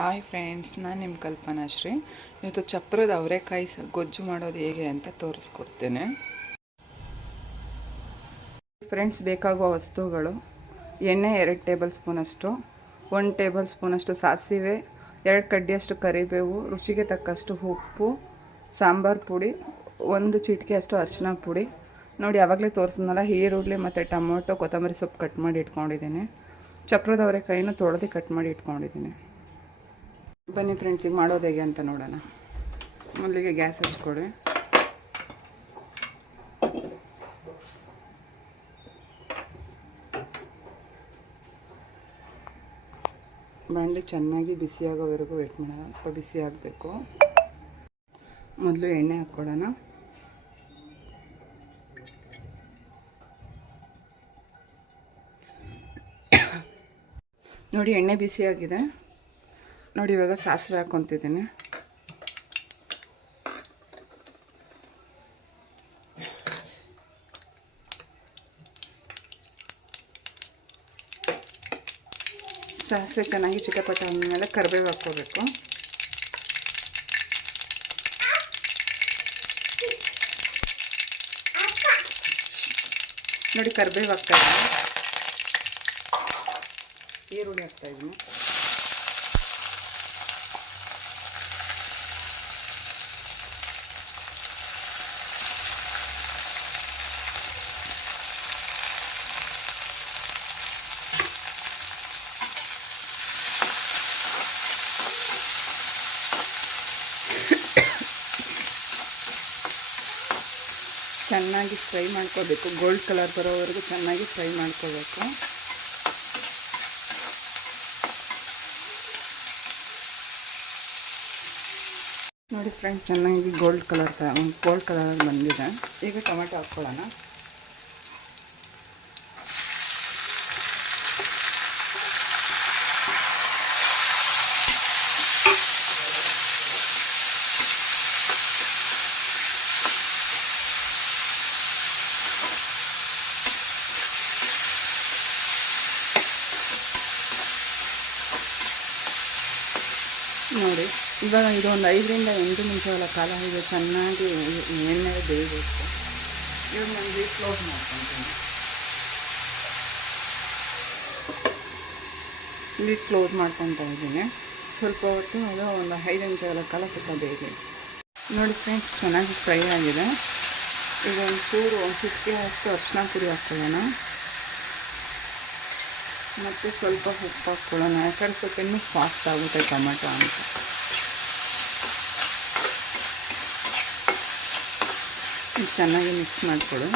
Hi friends, ನಾನು ನಿಮ್ಮ ಕಲ್ಪನಾಶ್ರೀ ಇವತ್ತು ಚಪ್ರದ ಅವರೆಕಾಯಿ ಗೊಜ್ಜು ಮಾಡೋದು ಹೇಗೆ ಅಂತ ತೋರಿಸ್ಕೊಡ್ತೇನೆ. ಫ್ರೆಂಡ್ಸ್, ಬೇಕಾಗುವ ವಸ್ತುಗಳು. ಎಣ್ಣೆ ಎರಡು ಟೇಬಲ್ ಸ್ಪೂನಷ್ಟು ಒಂದು ಟೇಬಲ್ ಸ್ಪೂನಷ್ಟು ಸಾಸಿವೆ, ಎರಡು ಕಡ್ಡಿಯಷ್ಟು ಕರಿಬೇವು, ರುಚಿಗೆ ತಕ್ಕಷ್ಟು ಉಪ್ಪು, ಸಾಂಬಾರು ಪುಡಿ, ಒಂದು ಚಿಟಿಕೆಯಷ್ಟು ಅರಿಶಿನ ಪುಡಿ. ನೋಡಿ, ಯಾವಾಗಲೇ ತೋರಿಸಿದ್ನಲ್ಲ ಈರುಳ್ಳಿ ಮತ್ತು ಟೊಮೊಟೊ, ಕೊತ್ತಂಬರಿ ಸೊಪ್ಪು ಕಟ್ ಮಾಡಿ ಇಟ್ಕೊಂಡಿದ್ದೀನಿ. ಚಪ್ರದ ಅವರೆಕಾಯಿನ ತೊಳೆದು ಕಟ್ ಮಾಡಿ ಇಟ್ಕೊಂಡಿದ್ದೀನಿ. ಬನ್ನಿ ಫ್ರೆಂಡ್ಸ್ ಈಗ ಮಾಡೋದು ಹೇಗೆ ಅಂತ ನೋಡೋಣ. ಮೊದಲಿಗೆ ಗ್ಯಾಸ್ ಹಚ್ಕೊಡಿ. ಬಾಣಲಿ ಚೆನ್ನಾಗಿ ಬಿಸಿಯಾಗೋವರೆಗೂ ವೇಟ್ ಮಾಡೋಣ. ಸ್ವಲ್ಪ ಬಿಸಿ ಆಗಬೇಕು. ಮೊದಲು ಎಣ್ಣೆ ಹಾಕ್ಕೊಡೋಣ. ನೋಡಿ, ಎಣ್ಣೆ ಬಿಸಿಯಾಗಿದೆ ನೋಡಿ, ಇವಾಗ ಸಾಸಿವೆ ಹಾಕ್ಕೊತಿದ್ದೀನಿ ಸಾಸಿವೆ ಚೆನ್ನಾಗಿ ಚಿಕ್ಕಪಟ್ಟ ಅಂದಮೇಲೆ ಕರಿಬೇವು ಹಾಕ್ಕೋಬೇಕು. ನೋಡಿ, ಕರಿಬೇವು ಹಾಕ್ತಾ ಇದ್ದೀನಿ. ಈರುಳ್ಳಿ ಹಾಕ್ತಾ ಚೆನ್ನಾಗಿ ಫ್ರೈ ಮಾಡ್ಕೋಬೇಕು. ಗೋಲ್ಡ್ ಕಲರ್ ಬರೋವರೆಗೂ ಚೆನ್ನಾಗಿ ಫ್ರೈ ಮಾಡ್ಕೋಬೇಕು. ನೋಡಿ ಫ್ರೆಂಡ್ ಚೆನ್ನಾಗಿ ಗೋಲ್ಡ್ ಕಲರ್ ಗೋಲ್ಡ್ ಕಲರ್ ಬಂದಿದೆ. ಈಗ ಟೊಮೆಟೊ ಹಾಕ್ಕೊಳ್ಳೋಣ. ನೋಡಿ. ಇವಾಗ ಇದು ಒಂದು ಐದರಿಂದ ಎಂಟು ನಿಮಿಷಗಳ ಕಾಲ ಇದು ಚೆನ್ನಾಗಿ ಎಣ್ಣೆ ಬೇಯಬೇಕು ಇವಾಗ ನಾನು ಕ್ಲೋಸ್ ಮಾಡ್ಕೊತೀನಿ. ಲಿಡ್ ಕ್ಲೋಸ್ ಮಾಡ್ಕೊತಾ ಇದ್ದೀನಿ. ಸ್ವಲ್ಪ ಹೊತ್ತು ಅದು ಒಂದು ಐದು ನಿಮಿಷಗಳ ಕಾಲ ಸ್ವಲ್ಪ ಬೇಗ ನೋಡಿ ಫ್ರೆಂಡ್ಸ್, ಚೆನ್ನಾಗಿ ಫ್ರೈ ಆಗಿದೆ. ಈಗ ಒಂದು ಚೂರು ಒಂದು ಫಿಫ್ಟಿ ಅಷ್ಟು ಅರ್ಶಿನ ಪುಡಿ ಹಾಕ್ಕೊಳ್ಳೋಣ. ಮತ್ತು ಸ್ವಲ್ಪ ಉಪ್ಪು ಹಾಕ್ಕೊಳ್ಳೋಣ. ಯಾಕಂದ್ರೆ ಸ್ವಲ್ಪ ಇನ್ನೂ ಫಾಸ್ಟ್ ಆಗುತ್ತೆ ಟೊಮೆಟೊ ಅಂತ. ಚೆನ್ನಾಗಿ ಮಿಕ್ಸ್ ಮಾಡಿಕೊಡು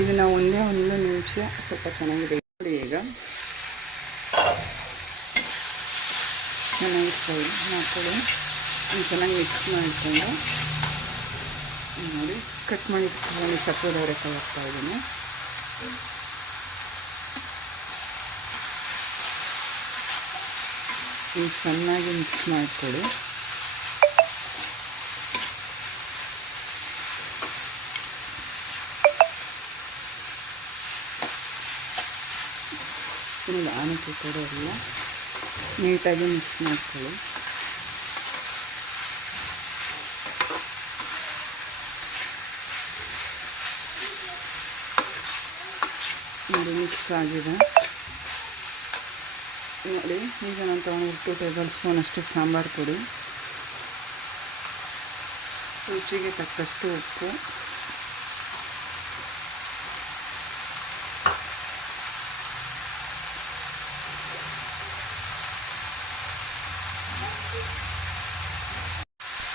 ಇದನ್ನ ಒಂದೇ ಒಂದು ನಿಮಿಷ ಸ್ವಲ್ಪ ಚೆನ್ನಾಗಿ ಬೇಕು ಈಗ. ಚೆನ್ನಾಗಿ ಫ್ರೈ ಮಾಡ್ಕೊಳ್ಳಿ. ಚೆನ್ನಾಗಿ ಮಿಕ್ಸ್ ಮಾಡಿಕೊಂಡು. ನೋಡಿ ಕಟ್ ಮಾಡಿ ಚಪ್ಪದ ಅವರೆಕಾಯಿ ಹಾಕ್ತಾ ಇದ್ದೀನಿ. ಈಗ ಚೆನ್ನಾಗಿ ಮಿಕ್ಸ್ ಆನೆ ಆನಕ್ಕೆ ಕೊಡೋದಿಲ್ಲ ನೀಟಾಗಿ ಮಿಕ್ಸ್ ಮಾಡ್ಕೊಳ್ಳಿ. ನೋಡಿ ಮಿಕ್ಸ್ ಆಗಿದೆ. ನೋಡಿ, ಈಗ ನಾನು ತೊಗೊಂಡು ಟು ಟೇಬಲ್ ಸ್ಪೂನ್ ಅಷ್ಟು ಸಾಂಬಾರು ಪುಡಿ. ರುಚಿಗೆ ತಕ್ಕಷ್ಟು ಉಪ್ಪು.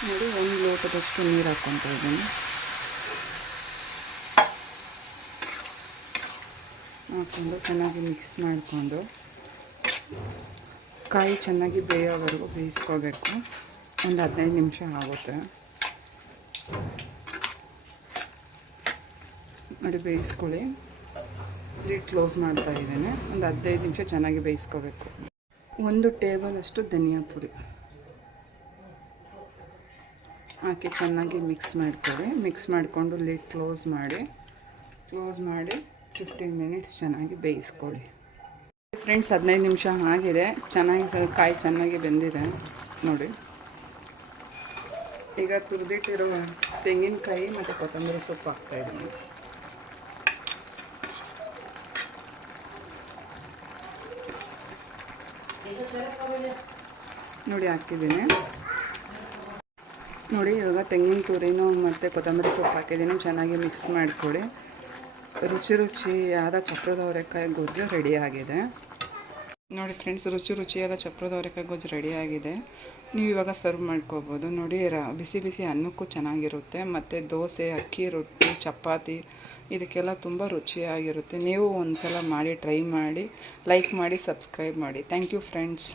ನೋಡಿ, ಒಂದು ಲೋಟದಷ್ಟು ನೀರು ಹಾಕ್ಕೊತಾ ಇದ್ದೀನಿ. ಹಾಕ್ಕೊಂಡು ಚೆನ್ನಾಗಿ ಮಿಕ್ಸ್ ಮಾಡಿಕೊಂಡು ಕಾಯಿ ಚೆನ್ನಾಗಿ ಬೇಯೋವರೆಗೂ ಬೇಯಿಸ್ಕೋಬೇಕು. ಒಂದು ಹದಿನೈದು ನಿಮಿಷ ಆಗುತ್ತೆ. ನೋಡಿ, ಬೇಯಿಸ್ಕೊಳ್ಳಿ. ಲಿಡ್ ಕ್ಲೋಸ್ ಮಾಡ್ತಾ ಇದ್ದೇನೆ. ಒಂದು ಹದಿನೈದು ನಿಮಿಷ ಚೆನ್ನಾಗಿ ಬೇಯಿಸ್ಕೋಬೇಕು. ಒಂದು ಟೇಬಲ್ ಅಷ್ಟು ಧನಿಯಾ ಪುಡಿ. ಹಾಕಿ ಚೆನ್ನಾಗಿ ಮಿಕ್ಸ್ ಮಾಡ್ಕೊಳ್ಳಿ. ಮಿಕ್ಸ್ ಮಾಡಿಕೊಂಡು ಲಿಡ್ ಕ್ಲೋಸ್ ಮಾಡಿ. ಕ್ಲೋಸ್ ಮಾಡಿ. ಫಿಫ್ಟೀನ್ ಮಿನಿಟ್ಸ್ ಚೆನ್ನಾಗಿ ಬೇಯಿಸ್ಕೊಳ್ಳಿ. ಫ್ರೆಂಡ್ಸ್ ಹದಿನೈದು ನಿಮಿಷ ಆಗಿದೆ. ಚೆನ್ನಾಗಿ ಕಾಯಿ ಚೆನ್ನಾಗಿ ಬೆಂದಿದೆ. ನೋಡಿ. ಈಗ ತುರಿದಿಟ್ಟಿರೋ ತೆಂಗಿನಕಾಯಿ ಮತ್ತು ಕೊತ್ತಂಬರಿ ಸೊಪ್ಪು ಹಾಕ್ತಾಯಿದ್ದೀನಿ ನೋಡಿ, ಹಾಕಿದ್ದೀನಿ. ನೋಡಿ, ಇವಾಗ ತೆಂಗಿನ ತುರಿನೂ ಮತ್ತು ಕೊತ್ತಂಬರಿ ಸೊಪ್ಪು ಹಾಕಿದ್ದೀನಿ. ಚೆನ್ನಾಗಿ ಮಿಕ್ಸ್ ಮಾಡಿಕೊಡಿ ರುಚಿ ರುಚಿಯಾದ ಚಪ್ರದ ಅವರೆಕಾಯಿ ಗೊಜ್ಜು ರೆಡಿಯಾಗಿದೆ ನೋಡಿ ಫ್ರೆಂಡ್ಸ್ ರುಚಿ ರುಚಿಯಾದ ಚಪ್ರದ ಅವರೆಕಾಯಿ ಗೊಜ್ಜು ರೆಡಿಯಾಗಿದೆ ನೀವು ಇವಾಗ ಸರ್ವ್ ಮಾಡ್ಕೋಬೋದು. ನೋಡಿ ಬಿಸಿ ಬಿಸಿ ಅನ್ನಕ್ಕೂ ಚೆನ್ನಾಗಿರುತ್ತೆ. ಮತ್ತು ದೋಸೆ, ಅಕ್ಕಿ ರೊಟ್ಟಿ, ಚಪಾತಿ, ಇದಕ್ಕೆಲ್ಲ ತುಂಬ ರುಚಿಯಾಗಿರುತ್ತೆ. ನೀವು ಒಂದು ಸಲ ಮಾಡಿ ಟ್ರೈ ಮಾಡಿ ಲೈಕ್ ಮಾಡಿ ಸಬ್ಸ್ಕ್ರೈಬ್ ಮಾಡಿ. Thank you friends